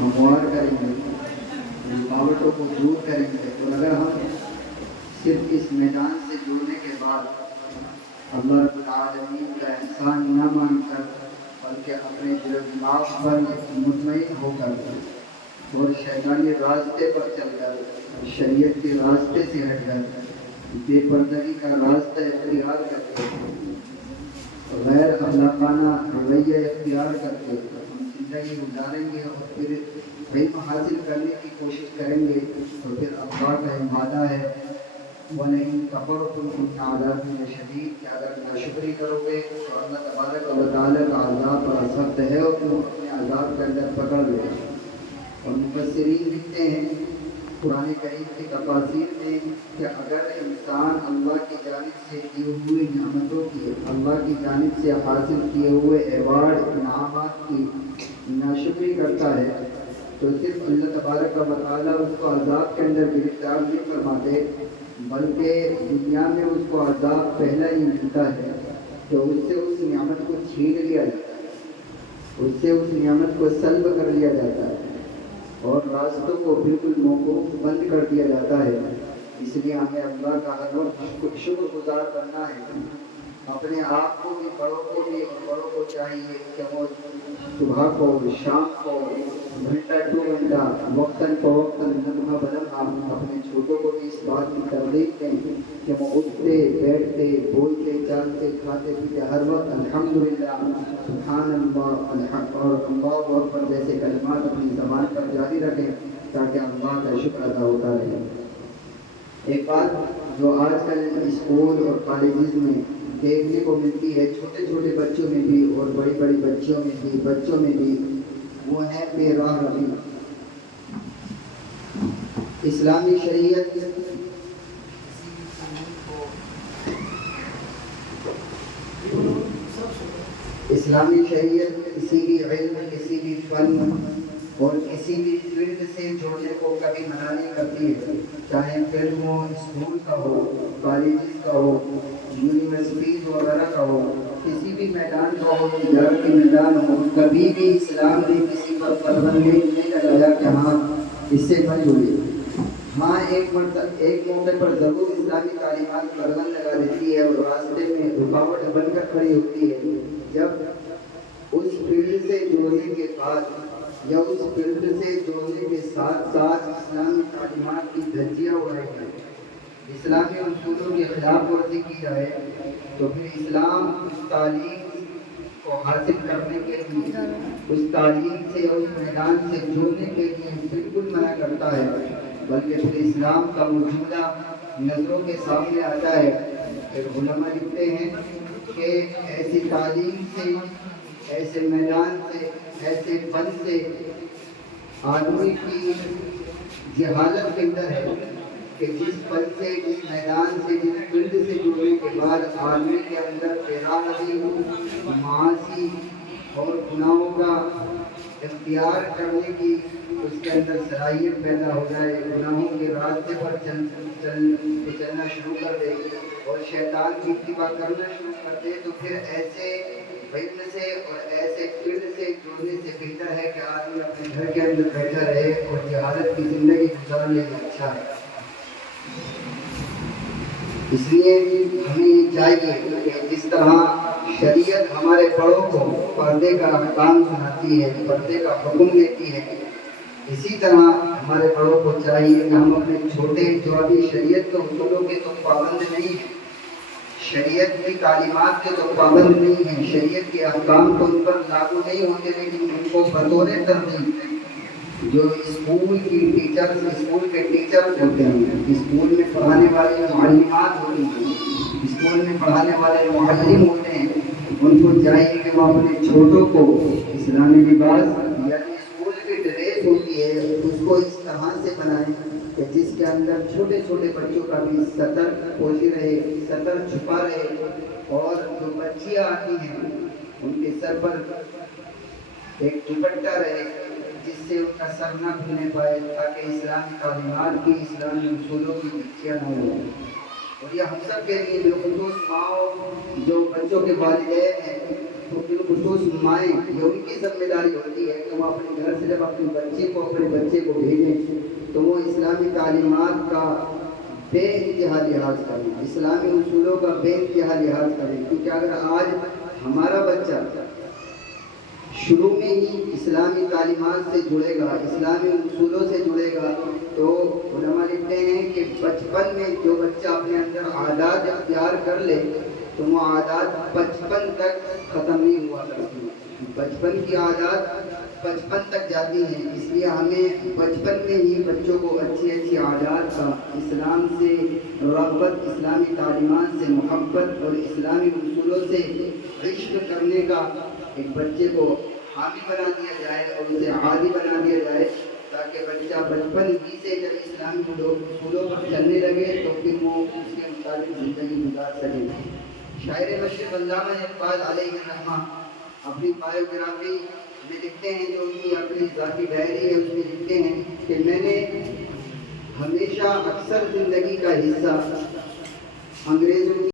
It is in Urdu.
ہموار کریں گے، رکاوٹوں کو دور کریں گے، اور اگر ہم صرف اس میدان سے جڑنے کے بعد اللہ رب العالمین کا احسان نہ مان کر بلکہ اپنے دل و دماغ پر مطمئن ہو کر اور شیطانی راستے پر چل کر شریعت کے راستے سے ہٹ کر بے پردگی کا راستہ اختیار کرتے غیر اخلاقانہ رویہ اختیار کرتے ہم زندگی گزاریں گے اور پھر علم حاصل کرنے کی کوشش کریں گے، تو پھر اللہ کا وعدہ ہے وَلَئِن كَفَرْتُمْ إِنَّ عَذَابِي لَشَدِيدٌ کہ اگر ناشکری کرو گے تو اللہ تبارک و تعالیٰ کا عذاب بڑا سخت ہے اور تم اپنے عذاب کے اندر پکڑ لو۔ اور مفسرین لکھتے ہیں قرآن کریم کی تفاسیر میں کہ اگر انسان اللہ کی جانب سے دی ہوئی نعمتوں کی، اللہ کی جانب سے حاصل کیے ہوئے ایوارڈ انعامات کی ناشکری کرتا ہے تو صرف اللہ تبارک و تعالیٰ اس کو عذاب کے اندر گرفتار نہیں فرماتے، بلکہ دنیا میں اس کو عذاب پہلا ہی ملتا ہے تو اس سے اس نعمت کو چھین لیا جاتا ہے، اس سے اس نعمت کو سلب کر لیا جاتا ہے اور راستوں کو بالکل موقوف بند کر دیا جاتا ہے۔ اس لیے ہمیں اللہ کا ہر وقت شکر گزار کرنا ہے، اپنے آپ کو بھی بڑوں کو بھی، اور بڑوں کو چاہیے کہ وہ صبح کو شام کو گھنٹہ 2 گھنٹہ وقتاً فوقتاً لمحہ بلمحہ اپنے چھوٹوں کو بھی اس بات کی ترغیب دیں کہ وہ اٹھتے بیٹھتے بولتے چالتے کھاتے پیتے ہر وقت الحمدللہ سبحان اللہ اور اللہ اکبر جیسے کلمات اپنی زبان پر جاری رکھیں تاکہ اللہ کا شکر ادا ہوتا رہے۔ ایک بات جو آج کل اسکول اور کالجز میں دیکھنے کو ملتی ہے، چھوٹے چھوٹے بچوں میں بھی اور بڑی بڑی بچوں میں بھی وہ ہے بے راہ روی۔ اسلامی شریعت کسی بھی علم، کسی بھی فن اور کسی بھی فیلڈ سے جوڑنے کو کبھی منع نہیں کرتی ہے، چاہے فلم ہو، اسکول کا ہو، کالجز کا ہو، یونیورسٹیز وغیرہ کا ہو، کسی بھی میدان کا ہو، تجارتی میدان ہو، کبھی بھی اسلام نے کسی پر پابندی نہیں لگایا کہ ہاں اس سے بچ ہوئی۔ ہاں ایک موقع پر ضرور اسلامی تعلیمات پابند لگا دیتی ہے اور راستے میں رکاوٹ بن کر کھڑی ہوتی ہے، جب اس فیلڈ سے جڑنے کے بعد یا اس فیلڈ سے جڑنے کے ساتھ ساتھ اسلامی تعلیمات کی دھجیاں اڑائی جائیں، اسلامی اصولوں کی خلاف ورزی کی جائے تو پھر اسلام اس تعلیم کو حاصل کرنے کے لیے، اس تعلیم سے اور اس میدان سے جڑنے کے لیے بالکل منع کرتا ہے، بلکہ پھر اسلام کا موجودہ نظروں کے سامنے آتا ہے۔ پھر علماء لکھتے ہیں کہ ایسی تعلیم سے، ایسے میدان سے، ایسے فن سے آدمی کی جہالت کے اندر ہے کہ جس فن سے، جس میدان سے، جس فیلڈ سے جڑنے کے بعد آدمی کے اندر بےراہی، معاصی اور گناہوں کا اختیار کرنے کی اس کے اندر صلاحیت پیدا ہو جائے، گناہوں کے راستے پر چلنا شروع کر دے اور شیطان کی اتباع کرنا شروع کر دے، تو پھر ایسے علم سے اور ایسے فیلڈ سے جڑنے سے بہتر ہے کہ آدمی اپنے گھر کے اندر بیٹھا رہے اور جہالت کی زندگی گزار لے اچھا ہے۔ اس لیے ہمیں یہ چاہیے کہ جس طرح شریعت ہمارے بڑوں کو پردے کا احکام سناتی ہے، پردے کا حکم دیتی ہے، اسی طرح ہمارے بڑوں کو چاہیے کہ ہم اپنے چھوٹے جو ابھی شریعت کے اصولوں کے تو پابند نہیں ہیں، شریعت کی تعلیمات کے تو پابند نہیں ہیں، شریعت کے احکام تو ان پر لاگو نہیں ہوتے، لیکن ان کو بطور ترغیب جو اسکول کے ٹیچرز ہوتے ہیں، اسکول میں پڑھانے والے معلمات ہوتے ہیں، اسکول میں پڑھانے والے معلم ہوتے ہیں، ان کو چاہیے کہ وہ اپنے چھوٹوں کو اسلامی لباس یعنی اسکول کی ڈریس ہوتی ہے اس کو اس طرح سے بنائیں کہ جس کے اندر چھوٹے چھوٹے بچوں کا بھی سطر پوشی رہے، سطر چھپا رہے، اور جو بچیاں آتی ہیں ان کے سر پر ایک دوپٹہ رہے جس سے ان کا سر نہ کھلنے پائے، تاکہ اسلامی تعلیمات کی، اسلامی اصولوں کی بچیاں نہ ہو۔ اور یہ ہم سب کے لیے بالخصوص ماؤں جو بچوں کے والدین ہیں تو بالخصوص بالخصوص مائیں، یہ ان کی ذمہ داری ہوتی ہے کہ وہ اپنے گھر سے جب اپنے بچے کو بھیجیں تو وہ اسلامی تعلیمات کا بے انتہا لحاظ کریں، اسلامی اصولوں کا بے انتہا لحاظ کریں، کیونکہ اگر آج ہمارا بچہ شروع میں ہی اسلامی تعلیمات سے جڑے گا، اسلامی اصولوں سے جڑے گا، تو علماء لکھتے ہیں کہ بچپن میں جو بچہ اپنے اندر عادات اختیار کر لے تو وہ عادات بچپن تک ختم نہیں ہوا کرتی، بچپن کی عادات بچپن تک جاتی ہیں۔ اس لیے ہمیں بچپن میں ہی بچوں کو اچھی اچھی عادات کا، اسلام سے رغبت، اسلامی تعلیمات سے محبت اور اسلامی اصولوں سے عشق کرنے کا ایک بچے کو حامی بنا دیا جائے اور اسے عادی بنا دیا جائے، تاکہ بچہ بچپن ہی سے جب اسلامی اصولوں پر چلنے لگے تو پھر وہ اس کے مطابق زندگی گزار سکے۔ شاعر مشرق علامہ اقبال علیہ الرحمہ اپنی بایوگرافی میں لکھتے ہیں، جو ان کی اپنی ذاتی ڈائری ہے، اس میں لکھتے ہیں کہ میں نے ہمیشہ اکثر زندگی کا حصہ انگریزوں کی